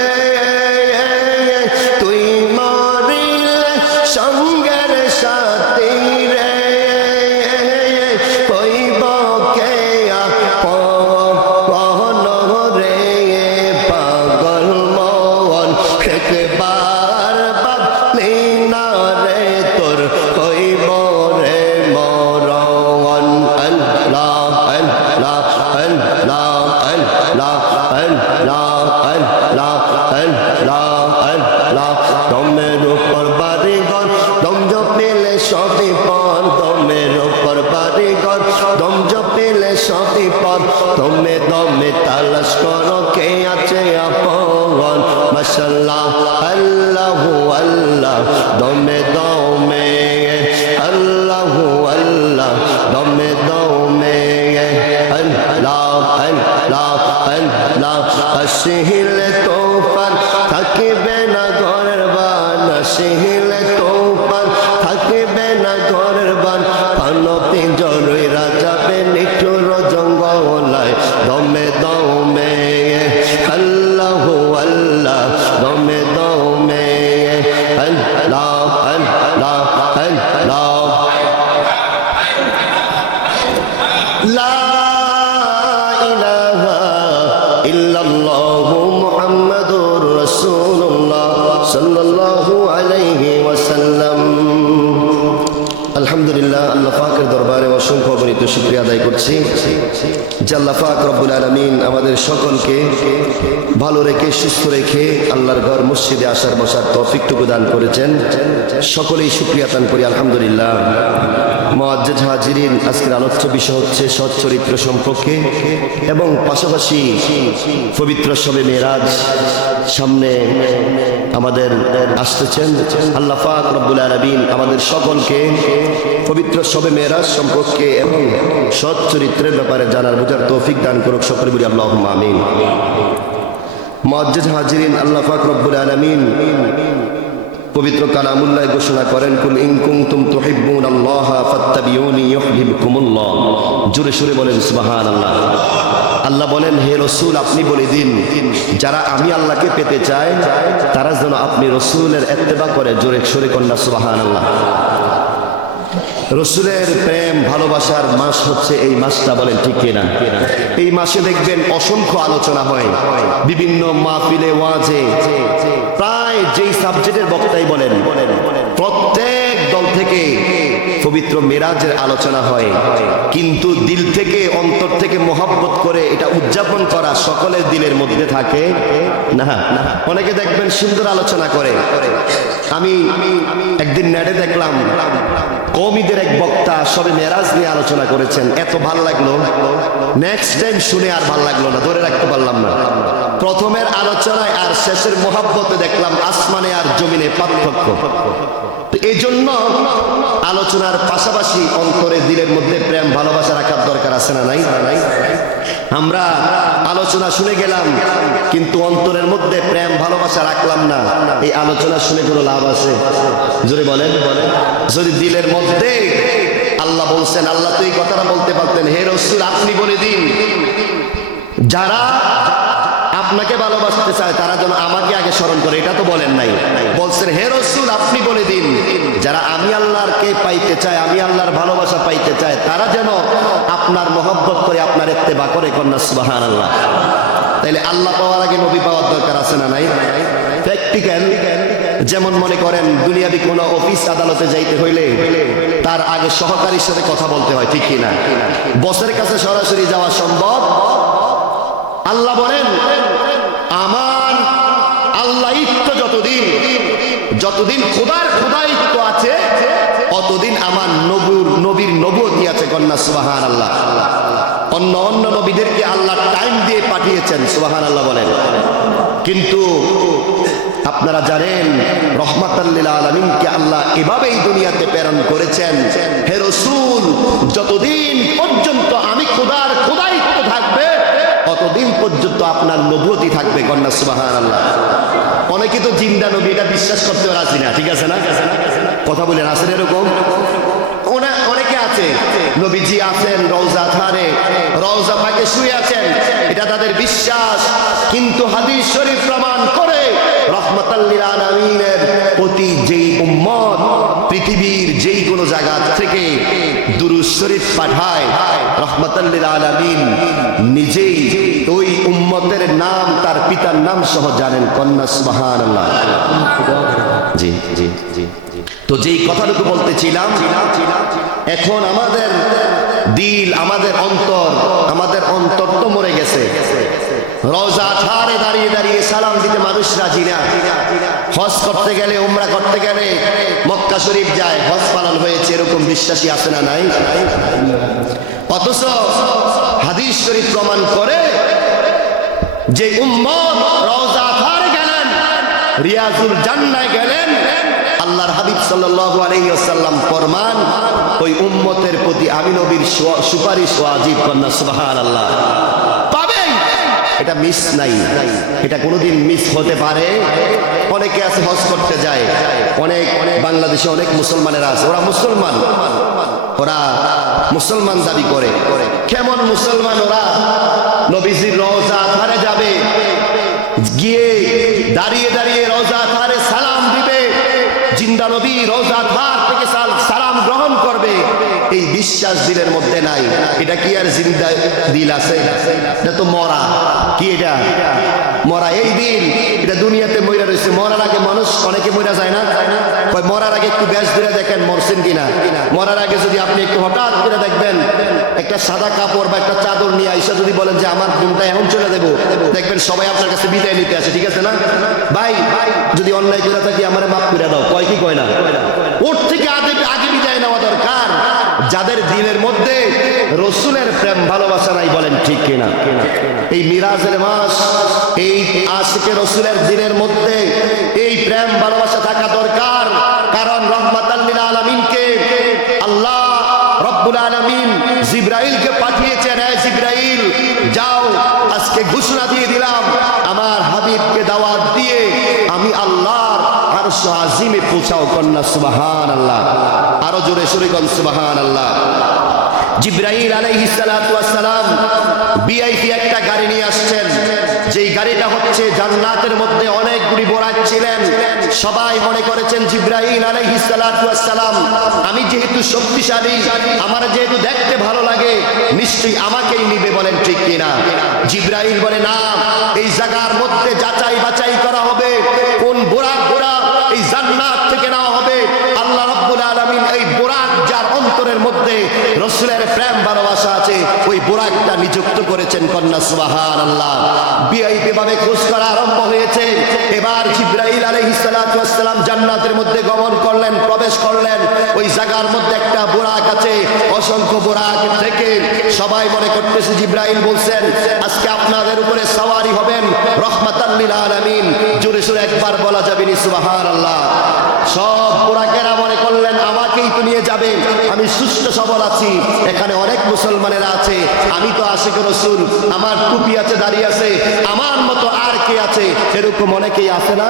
তুই মরিল সঙ্গের সাথী রে হইব কে আপন রে পাগল মন একবার ভাবলি না রে তোর হইব রে মরণ আল্লাহ আল্লাহ আল্লাহ আল্লাহ আল্লাহ আল্লাহ আল্লাহ আল্লাহ দমের উপর বাড়িঘর দম জপিলে সবই পর দমের উপর বাড়িঘর দম জপিলে সবই পর দমে দমে তালাশ করো কে আছে আপন মাশাআল্লাহ আল্লাহু আল্লাহ দমে দমে আল্লাহু আল্লাহ দমে দমে আল্লাহ আল্লাহ আল্লাহ আসিলে তোফান থাকিবে না ঘরের বান আসিলে তোফান থাকিবে না ঘরের বান পান পিঞ্জর রইরা যাবে নিঠুর জঙ্গলায় দমে দমে আল্লাহু আল্লাহ দমে দমে আল্লাহ আল্লাহ আল্লাহ লা ইলাহা ইল্লাল্লাহু মুহাম্মাদুর রাসূলুল্লাহ সাল্লাল্লাহু আলাইহি ওয়াসাল্লাম। আলহামদুলিল্লাহ, আল্লাহ পাকের দরবারে অসংখ্য অগণিত শুকরিয়া আদায় করছি যে আল্লাহ পাক রব্বুল আলামিন আমাদের সকলকে ভালো রেখে সুস্থ রেখে আল্লাহর ঘর মসজিদে আসার বসার তৌফিকটুকু দান করেছেন। সকলেই শুকরিয়া দান করি আলহামদুলিল্লাহ। মুআজ্জাজ হাজিরিন, আজকের আলোচ্য বিষয় হচ্ছে সৎ চরিত্র সম্পর্কে এবং পাশাপাশি পবিত্র শবে মেরাজ সামনে আমাদের আসতেছেন। আল্লাহ পাক রব্বুল আলামিন আমাদের সকলকে পবিত্র শবে মেরাজ সম্পর্কে এবং সৎ চরিত্রের ব্যাপারে জানার বোঝার তৌফিক দান করুক। সকলে বলি আল্লাহুম্মা আমিন। মুআজ্জাজ হাজিরিন, আল্লাহ পাক রব্বুল আলামিন পবিত্র কালামুল্লাহ ঘোষণা করেন, কুল ইন কুনতুম তুহিব্বুনাল্লাহা ফাত্তাবিউনি ইউহিব্বুকুমুল্লাহ। জোরে সুরে বলেন সুবহানাল্লাহ। আল্লাহ বলেন, হে রসুল আপনি বলে দিন যারা আমি আল্লাহকে পেতে চায় তারা যেন আপনি রসুলের ইত্তেবা করে। জোরে সুরে কন্যা সুবহানাল্লাহ। রসুলের প্রেম ভালোবাসার মাস হচ্ছে এই মাসটা, বলেন ঠিক কিনা? এই মাসে দেখবেন অসংখ্য আলোচনা হয় বিভিন্ন মাহফিলে ওয়াজে, প্রায় যেই সাবজেক্টের বক্তাই বলেন প্রত্যেক দল থেকে পবিত্র মেরাজের আলোচনা হয়, কিন্তু দিল থেকে অন্তর থেকে মোহাব্বত করে এটা উদযাপন করা সকলের দিলের মধ্যে থাকে না। অনেকে দেখবেন সুন্দর আলোচনা করে। আমি একদিন নেটে দেখলাম কওমীদের এক বক্তা সবে মেরাজ নিয়ে আলোচনা করেছেন, এত ভাল লাগলো, নেক্সট টাইম শুনে আর ভাল লাগলো না, ধরে রাখতে পারলাম না। প্রথমের আলোচনায় আর শেষের মোহাব্বতে দেখলাম আসমানে আর জমিনে পার্থক্য। এই জন্য আলোচনার পাশাপাশি অন্তরে দিলের মধ্যে প্রেম ভালোবাসা রাখার দরকার আছে না নাই? আমরা আলোচনা শুনে গেলাম কিন্তু অন্তরের মধ্যে প্রেম ভালোবাসা রাখলাম না, এই আলোচনা শুনে কোনো লাভ আছে? জোরে বলেন। যদি দিলের মধ্যে আল্লাহ বলছেন, আল্লাহ তো এই কথাটা বলতে পারতেন, হে রাসূল আপনি বলে দিন যারা আপনাকে ভালোবাসতে চায় তারা যেন আমাকে আগে স্মরণ করে, এটা তো বলেন নাই। বলছেন, হে রাসূল আপনি বলে দিন যারা আমি আল্লাহকে পাইতে চায়, আমি আল্লাহর ভালোবাসা পাইতে চায় তারা যেন আপনার মহব্বত করে, আপনার ইত্তেবা করে। কন্যা সুবহানাল্লাহ। তাইলে আল্লাহ পাওয়ার আগে নবী পাওয়ার দরকার আছে না নাই? প্র্যাকটিক্যাল। যেমন মনে করেন দুনিয়াবি কোনো অফিস আদালতে যাইতে হইলে তার আগে সহকারীর সাথে কথা বলতে হয়, ঠিক কিনা? বসের কাছে সরাসরি যাওয়া সম্ভব? আল্লাহ বলেন, আমার আল্লাহিত্ব যতদিন খোদার খোদাইত্ব আছে অতদিন আমার নবীর নবুয়তি আছে। কন্যা সুবহানাল্লাহ। অন্য নবীদেরকে আল্লাহ টাইম দিয়ে পাঠিয়েছেন, সুবহানাল্লাহ বলেন। কিন্তু আপনারা জানেন রহমাতাল লিল আলামিনকে আল্লাহ এভাবেই দুনিয়াতে প্রেরণ করেছেন, হে রাসূল যতদিন পর্যন্ত আমি খোদার খোদাইত্ব থাকবে অতদিন পর্যন্ত আপনার নবুয়তি থাকবে। কন্যা সুবহানাল্লাহ। অনেকে তো জিন্দা নবী এটা বিশ্বাস করতে রাজি না, ঠিক আছে না? কথা বলেন, আছেন এরকম? অনেকে আছে নবীজি আছেন রওজা ধারে, রওজা পাকে শুয়ে আছেন, এটা তাদের বিশ্বাস। কিন্তু হাদিস শরীফ প্রমাণ করে রহমাতাল লিল আলামিনের প্রতি যেই উম্মত পৃথিবীর যেই কোনো জায়গা থেকে দুরূদ শরীফ পাঠায়, রহমাতাল লিল আলামিন নিজেই ওই উম্মতের নাম তার পিতার নাম সহ জানেন। কন্যা সুবহানাল্লাহ। জি জি জি। তো যেই কথাটুকু বলতেছিলাম, এখন আমাদের দিল, আমাদের অন্তর তো মরে গেছে। রওজা ধারে দাঁড়িয়ে দাঁড়িয়ে সালাম দিতে মানুষ রাজি না। হজ করতে গেলে, উমরা করতে গেলে মক্কা শরীফ যায়, হজ পালন হয়েছে, এরকম বিশ্বাসী আছে না নাই? অথচ হাদিস শরীফ প্রমাণ করে যে উম্মত রওজা ধারে গেলেন, রিয়াজুল জান্নায় গেলেন, আল্লাহর হাবিব সাল্লাল্লাহু আলাইহি ওয়াসাল্লাম ফরমান ওই উম্মতের প্রতি আমি নবীর সুপারিশ ওয়াজিব। কন্যা সুবহানাল্লাহ। পাবেন, এটা মিস নাই, এটা কোনোদিন মিস হতে পারে? অনেকে আছে হজ করতে যায়, অনেক বাংলাদেশে অনেক মুসলমানেরা আছে, ওরা মুসলমান দাবি করে। কেমন মুসলমান ওরা? নবীজির রওজা ধারে যাবে, গিয়ে দাঁড়িয়ে দাঁড়িয়ে রওজা ধারে সালাম দিবে, জিন্দা নবী রওজা ধার থেকে সালাম গ্রহণ করবে। এই বিশ্বাস দিলের মধ্যে নাই, এটা কি আর জিন্দা দিল আছে? এটা তো মরা। কি এটা? মরা। এই দিল এটা দুনিয়াতে মইরা রয়েছে। মরার আগে মানুষ অনেকে মইরা যায় না? মরার আগে একটু ব্যাস ধরে দেখেন মরছেন কিনা। মরার আগে যদি আপনি একটু হঠাৎ করে দেখবেন একটা সাদা কাপড় বা একটা চাদর নিয়ে আইসা যদি বলেন যে আমার ঘুমটা এখন চলে দেবো, দেখবেন সবাই আপনার কাছে বিদায় নিতে আসে। ঠিক আছে না ভাই? যদি অন্যায় করে থাকি আমার মাফ করে দাও, কয় কি কয় না? ওর থেকে আগে বিদায় নেওয়া দরকার। যাদের দিলের মধ্যে রসুলের প্রেম ভালোবাসা নাই, বলেন ঠিক কিনা? এই মিরাজের মাস, এই আশিকে রসুলের দিলের মধ্যে এই প্রেম ভালোবাসা থাকা দরকার। কারণ রহমাতাল লিল আলামিনকে আল্লাহ রব্বুল আলামিন জিবরাইলকে পাঠিয়েছেন। এই জিবরাইল যাও, আজকে ঘোষণা দিয়ে দিলাম আমার হাবিবকে দাওয়াত দিয়ে আমি আল্লাহর আরশ আজিমে পৌঁছাও। কন্যা সুবহানাল্লাহ। আরো জোরে সুরে কোন সুবহানাল্লাহ। জিবরাইল আলাইহিস সালাতু ওয়াস সালাম ভিআইপি একটা গাড়ি নিয়ে আসছেন। যেই গাড়িটা হচ্ছে জান্নাতের মধ্যে অনেকগুলি বোরাক ছিলেন। সবাই মনে করেছেন জিবরাইল আলাইহিস সালাতু ওয়াস সালাম আমি যেহেতু শক্তিশালী, আমার যেহেতু দেখতে ভালো লাগে, নিশ্চয়ই আমাকেই নিবে। বলেন ঠিক কিনা? জিবরাইল বলে না, এই জায়গার মধ্যে যাচাই বাছাই করা হবে কোন বোরাক এই জান্নাত থেকে নেওয়া হবে। আল্লাহ রাব্বুল আলামিন এই বোরাক যার অন্তরের মধ্যে রাসূলের প্রেম ভালোবাসা আছে, ওই বোরাকটা নিযুক্ত করেছেন। কন্যা সুবহানাল্লাহ। ভিআইপি ভাবে খোঁজ করা আরম্ভ হয়েছে। এবার জিবরাইল আলাইহিস সালাতু ওয়াস সালাম জান্নাতের মধ্যে গমন করলেন, প্রবেশ করলেন। ওই জায়গার মধ্যে একটা বোরাক আছে, অসংখ্য বোরাক থেকে সবাই মনে করতেছে জিবরাইল বলছেন আজকে আপনাদের উপরে সওয়ারি হবেন রহমাতাল লিল আলামিন। জোরে সোরে একবার বলা যাবে নি সুবহানাল্লাহ? সব বোরাকেরা মনে করলেন আমাকেই তো নিয়ে যাবে, আমি সুস্থ সবল আছি, এখানে অনেক মুসলমানেরা আছে, আমি তো আশিক রাসূল, আমার টুপি আছে, দাড়ি আছে, আমার মতো আর কে আছে? এরকম অনেকেই আছে না?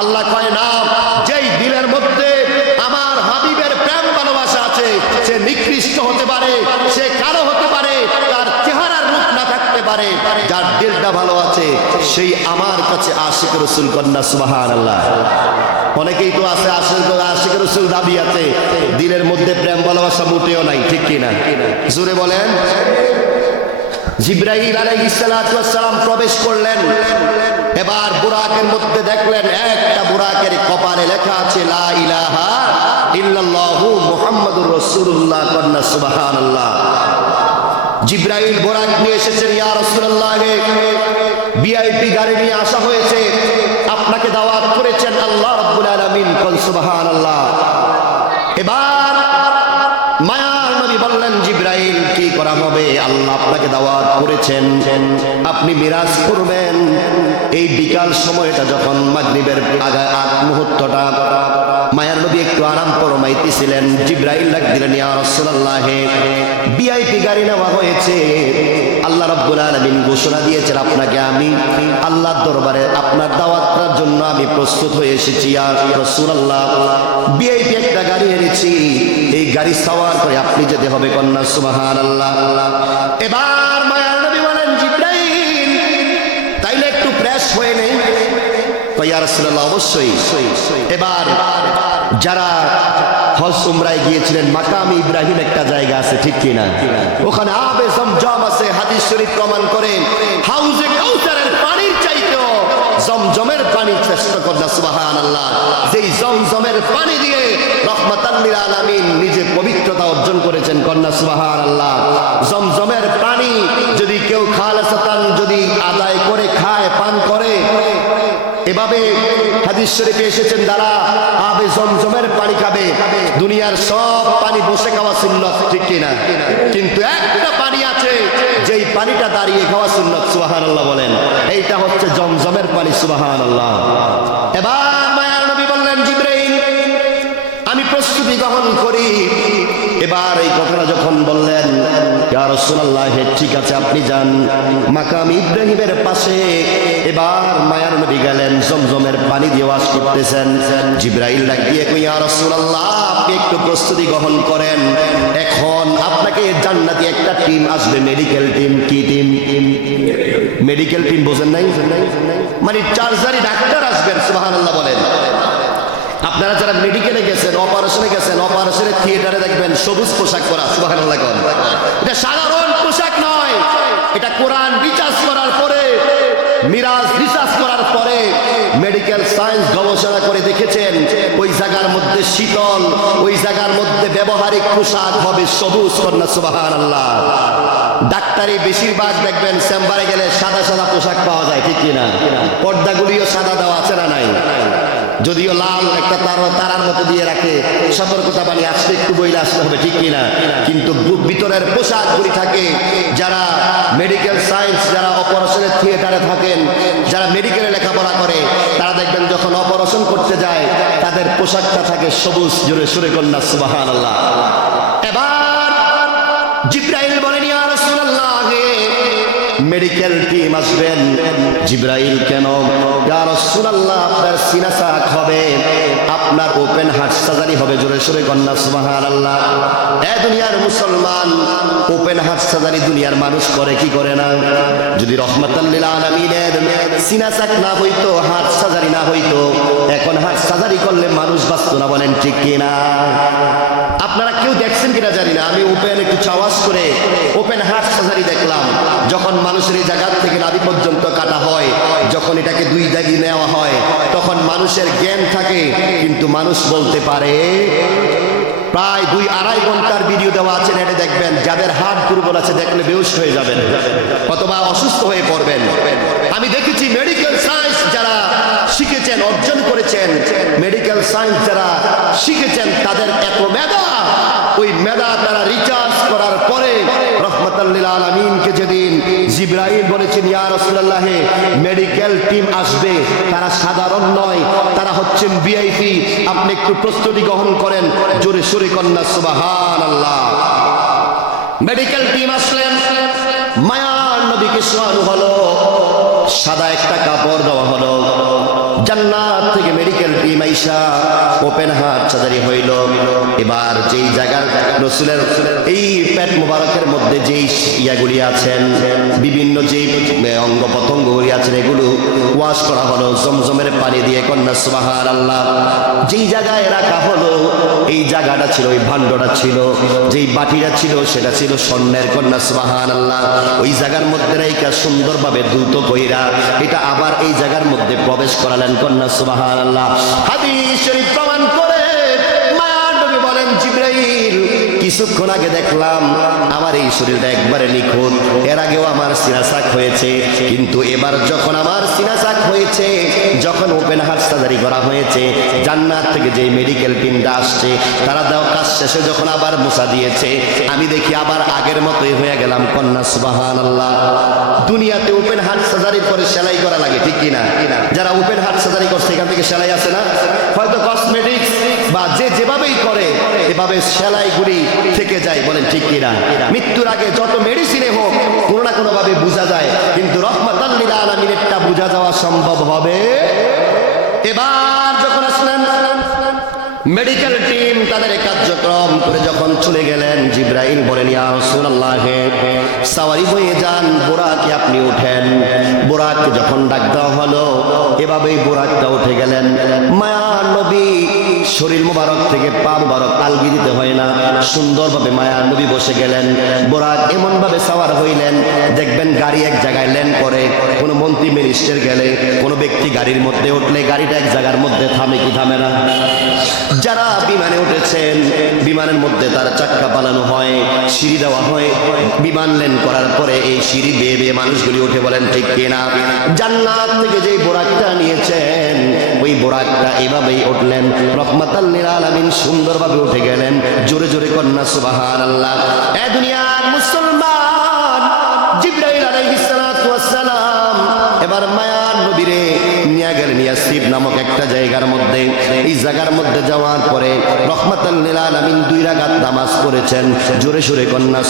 আল্লাহ কয় না, যেই দিলের মধ্যে আমার হাবিবের প্রেম ভালোবাসা আছে, সে নিকৃষ্ট হতে পারে, সে কালো হতে পারে, তার চেহারার রূপ না থাকতে পারে, যার দিলটা ভালো আছে সেই আমার কাছে আশিক রাসূল। কন্যা সুবহানাল্লাহ। অনেকেই তো আছে আশিক রাসূল দাবি আছে, দিলের মধ্যে প্রেম ভালোবাসা মোটেও নাই। ঠিক কিনা? জোরে বলেন। জিবরাইল আলাইহিস সালাতু ওয়াস সালাম প্রবেশ করলেন। এবার বুরাকের মধ্যে দেখলেন একটা বুরাকের কপালে লেখা আছে লা ইলাহা ইল্লাল্লাহু মুহাম্মাদুর রাসূলুল্লাহ। কন্যা সুবহানাল্লাহ। জিবরাইল বুরাক নিয়ে এসেছেন। ইয়া রাসূলুল্লাহ, ভিআইপি গাড়ি নিয়ে আসা হয়েছে, আপনাকে দাওয়াত করেছেন আল্লাহ রাব্বুল আলামিন। কোন সুবহানাল্লাহ। এবার মায়ার নবী বললেন জিবরাইল কি করা হবে? আল্লাহ আপনাকে দাওয়াত করেছেন, আপনি মিরাজ করবেন। এই বিকাল সময়টা যখন মাগরিবের আগ মুহূর্তটা, মায়ার নবী একটু আরাম ফরমাইতেছিলেন। জিবরাইল ডাক দিলেন ইয়া রাসূলুল্লাহ, ভিআইপি গাড়ি নেওয়া হয়েছে, আল্লাহ রাব্বুল আলামিন ঘোষণা দিয়েছেন আপনাকে আমি আল্লাহর দরবারে আপনার দাওয়াতের জন্য আমি প্রস্তুত হয়ে এসেছি। ইয়া রাসূলুল্লাহ, ভিআইপি একটা গাড়ি এনেছি, এই গাড়ি সাওয়ার করে আপনি যেতে হবে। কন্যা সুবহানাল্লাহ। এবার মায়ার নবী বলেন জিবরাইল তাইলে একটু ফ্রেশ হয়ে নেই। ইয়া রাসূলুল্লাহ, অবশ্যই। এবার যারা হজ উমরায় গিয়েছিলেন, মাকাম ইব্রাহিম একটা জায়গা আছে, ঠিক কিনা? ওখানে আবে জমজম আছে। হাদিস শরীফ প্রমাণ করে হাউজে কাউসারের পানির চাইতেও জমজমের পানি শ্রেষ্ঠ। কন্যা সুবহানাল্লাহ। যেই জমজমের পানি দিয়ে রহমাতাল লিল আলামিন নিজে পবিত্রতা অর্জন করেছেন। কন্যা সুবহানাল্লাহ। জমজমের পানি যদি কেউ খালেসাতান যদি আদায় করে খায়, পান করে, এভাবে হাদিস শরীফে এসেছেন যারা আবে জমজমের পানি খাবে, দুনিয়ার সব পানি বসে খাওয়া সুন্নাত, ঠিক কিনা? কিন্তু একটা পানি আছে যেই পানিটা দাঁড়িয়ে খাওয়া সুন্নাত। সুবহানাল্লাহ বলেন। এইটা হচ্ছে জমজমের পানি। সুবহানাল্লাহ। এবার মায়ার নবী বললেন জিবরাইল আমি প্রস্তুতি গ্রহণ করি। এবার এই কথাটা যখন বললেন ইয়া রাসূলুল্লাহ, ঠিক আছে আপনি যান মাকাম ইব্রাহিমের পাশে। এবার মায়ার নবী গেলেন, জমজমের পানি দিয়ে ওয়াজ করতেছেন। জিবরাইল ডাক দিয়ে কই ইয়া রাসূলুল্লাহ, আপনি একটু প্রস্তুতি গ্রহণ করেন, এখন আপনাকে জান্নাতি একটা টিম আসবে, মেডিকেল টিম। কি টিম? মেডিকেল টিম বোঝেন নাই? মানে চার্জারি ডাক্তার আসবেন। সুবহানাল্লাহ বলেন। আপনারা যারা মেডিকেলে গেছেন, অপারেশনে গেছেন, অপারেশনের থিয়েটারে দেখবেন সবুজ পোশাক পরা, সুবহানাল্লাহ। এটা সাধারণ পোশাক নয়, এটা কোরআন রিসার্চ করার পরে, মিরাজ রিসার্চ করার পরে মেডিকেল সায়েন্স গবেষণা করে দেখেছেন ওই জায়গার মধ্যে শীতল, ওই জায়গার মধ্যে ব্যবহারিক পোশাক হবে সবুজ, কন্যা সুবহানাল্লাহ। ডাক্তারি বেশিরভাগ দেখবেন চেম্বারে গেলে সাদা সাদা পোশাক পাওয়া যায়, ঠিক কিনা? পর্দাগুলিও সাদা দেওয়া আছে না নাই? যদিও লাল একটা তারার মতো দিয়ে রাখে, সতর্কতা বাণী আসলে একটু বইলে আসতে হবে, ঠিক কিনা? কিন্তু ভিতরের পোশাকগুলি থাকে, যারা মেডিকেল সায়েন্স, যারা অপারেশনের থিয়েটারে থাকেন, যারা মেডিকেলে লেখাপড়া করে, তারা দেখবেন যখন অপারেশন করতে যায় তাদের পোশাকটা থাকে সবুজ। জোরে সুরে কন্যা সুবহানাল্লাহ। এবার জিবরাইল বলেন, ইয়া রাসূলুল্লাহ, মেডিকেল টিম আসবেন। জিবরাইল কেন? ইয়া রাসূলুল্লাহ, আপনার সিনা চাক হবে, আপনার ওপেন হার্ট সার্জারি হবে। জোরে সুরে কন্যা সুবহানাল্লাহ। এ দুনিয়ার মুসলমান, ওপেন হার্ট সার্জারি দুনিয়ার মানুষ করে কি করে না? যদি রহমাতাল লিল আলামিনের সিনা চাক না হইতো, হার্ট সার্জারি না হইতো, এখন হার্ট সার্জারি করলে মানুষ বাঁচতো না, বলেন ঠিক কিনা? আপনারা কেউ দেখছেন কিনা জানি না, আমি ওপেন একটু চাওয়াজ করে ওপেন হার্ট সার্জারি দেখলাম। যখন মানুষের এই জায়গা থেকে নাভি পর্যন্ত কাটা হয়, যখন এটাকে দুই দাগি নেওয়া হয়, তখন মানুষের জ্ঞান থাকে, কিন্তু মানুষ বলতে পারে। প্রায় 2-2.5 ঘন্টার ভিডিও দেওয়া আছে নেটে, দেখবেন যাদের হার্ট দুর্বল আছে দেখলে বেহুশ হয়ে যাবেন অথবা অসুস্থ হয়ে পড়বেন। আমি দেখেছি মেডিকেল সায়েন্স যারা শিখেছেন, অর্জন করেছেন, মেডিকেল সায়েন্স যারা শিখেছেন, তাদের এত মেধা, ওই মেধা তারা রিচার্জ করার পরে রহমাতাল লিল আলামিনকে যেদিন জিবরাইল বলেছেন, ইয়া রাসূলুল্লাহ, মেডিকেল টিম আসবে, তারা সাধারণ নয়, তারা হচ্ছেন ভিআইপি, আপনি একটু প্রস্তুতি গ্রহণ করেন। জোরে সুরে কন্যা সুবহানাল্লাহ। মেডিকেল টিম আসলেন, মায়ার নবীকে শোয়ানো হলো, সাদা একটা কাপড় দেওয়া হলো। জান্নাত থেকে মেডিকেল টিম আইসা ওপেন হার্ট সার্জারি হইল। এবার যেই জায়গার রাসূলের এই পেট মোবারকের মধ্যে যেই ইয়াগুলি আছেন, বিভিন্ন যেই অঙ্গ প্রত্যঙ্গগুলি আছেন, এগুলো ওয়াশ করা হলো জমজমের পানি দিয়ে, কন্যা সুবহানাল্লাহ। যেই জায়গায় রাখা হলো, এই জায়গাটা ছিল, ওই ভাণ্ডটা ছিল, যেই বাটিটা ছিল সেটা ছিল স্বর্ণের, কন্যা সুবহানাল্লাহ। ওই জায়গার মধ্যে রেখা সুন্দরভাবে দ্রুত কইরা এটা আবার এই জায়গার মধ্যে প্রবেশ করালেন, কন্যা সুবহানাল্লাহ। হাদিস শরীফ প্রমাণ করে মায়ার নবী বলেন, জিবরাইল, কিছুক্ষণ আগে দেখলাম আমার এই শরীরটা একবারে নিখুঁত, এর আগেও আমার সিনা চাক হয়েছে, কিন্তু এবার যখন আমার সিনা চাক হয়েছে, যখন ওপেন হার্ট সার্জারি করা হয়েছে, জান্নাত থেকে যে মেডিকেল টিমটা আসছে, তারা দেওয়া কাজ শেষে যখন আবার মুছা দিয়েছে, আমি দেখি আবার আগের মতোই হয়ে গেলাম, কন্যা সুবহানাল্লাহ। দুনিয়াতে ওপেন হার্ট সার্জারির পরে সেলাই করা লাগে, ঠিক কিনা? যারা ওপেন হার্ট সার্জারি করছে এখান থেকে সেলাই আছে না? হয়তো কসমেটিক্স বা যে যেভাবেই করে এভাবে সেলাইগুলি থেকে যায়, বলেন ঠিক কিনা? মৃত্যুর আগে যত মেডিসিনে হোক কোনো না কোনো ভাবে বোঝা যায়, কিন্তু রহমাতাল লিল আলামিনেরটা বোঝা যাওয়া সম্ভব হবে। এবার যখন আসলেন মেডিকেল টিম, তাদের কার্যক্রম করে যখন চলে গেলেন, জিবরাইল বলেন, ইয়া রাসূলুল্লাহ, সাওয়ারি হয়ে যান, বোরাকে আপনি ওঠেন। বোরাককে যখন ডাক দেওয়া হলো, এভাবেই বোরাকটা উঠে গেলেন। মায়ার নবী শরীর মোবারক থেকে পা মোবারক আলগি দিতে হয় না, সুন্দরভাবে মায়ার নবী বসে গেলেন। বোরাক এমন ভাবে সাওয়ার হইলেন, দেখবেন গাড়ি এক জায়গায় ল্যান্ড করে, কোনো মন্ত্রী মিনিস্টার গেলে, কোনো ব্যক্তি গাড়ির মধ্যে উঠলে গাড়িটা এক জায়গার মধ্যে থামে কি থামে না? যারা বিমানে উঠেছেন, বিমানের মধ্যে তার চাক্কা পালানো হয়, সিঁড়ি দেওয়া হয়, বিমান ল্যান্ড করার পরে এই সিঁড়ি বেয়ে বেয়ে মানুষগুলি উঠে, বলেন ঠিক কিনা? জান্নাত থেকে যেই বোরাকটা নিয়েছেন, ওই বোরাকটা এভাবেই উঠলেন, রহমাতাল লিল আলামিন সুন্দরভাবে উঠে গেলেন। জোরে জোরে কন্যা সুবহানাল্লাহ। এ দুনিয়ার মুসলমান, জিবরাইল আলাইহিস সালাতু ওয়াস সালাম এবার মায়ার নবীরে নিয়ে গেলেন ইয়াসরিব নামক একটা জায়গার মধ্যে। এই জায়গার মধ্যে যাওয়ার পরে রহমাতাল লিল আলামিন 2 রাকাত নামাজ পড়েছেন। জোরে সোরে কন্যা